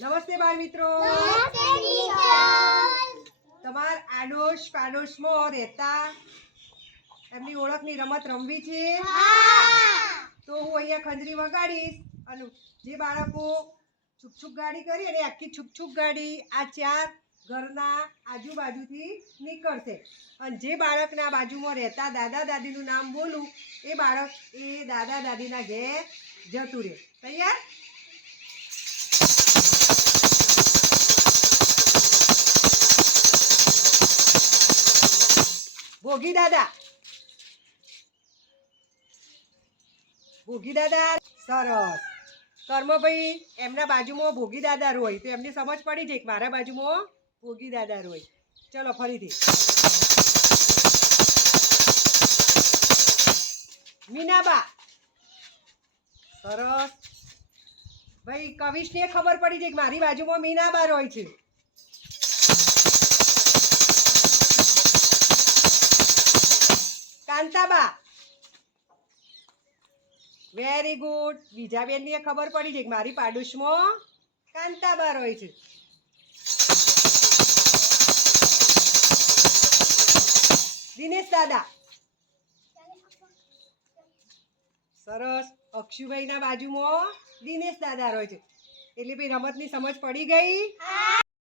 નમસ્તે બાળ મિત્રો. તમાર આડોશ પાડોશમાં રહેતા એમની ઓળખની રમત રમવી છે. તો હું અહીંયા ખંજરી વગાડીશ અને જે બાળકો છુક છુક ગાડી કરી અને આખી છુક છુક ગાડી આ ચાર ઘરના આજુબાજુથી નીકળશે અને જે બાળકના બાજુમાં રહેતા દાદા દાદીનું નામ બોલું એ બાળક એ દાદા દાદીના ઘેર જતું રહે. તૈયાર? ભોગી દાદા. ભોગી દાદા. સરસ. કર્મભાઈ એમના બાજુમાં ભોગી દાદા રોય તો એમને સમજ પડી જાય કે મારા બાજુમાં ભોગી દાદા રોય. ચલો ફરીથી. મીનાબા. સરસ. ભાઈ કવિશને ખબર પડી જાય કે મારી બાજુમાં મીનાબા રોય છે. કાંતાબા. Very good. બીજા બેનને ખબર પડી છે કે મારી પાડોશમાં કાંતાબા રોય છે. દિનેશ દાદા. સરસ. અક્ષુભાઈના બાજુમાં દિનેશ દાદા રોય છે. એટલે ભાઈ રમતની સમજ પડી ગઈ.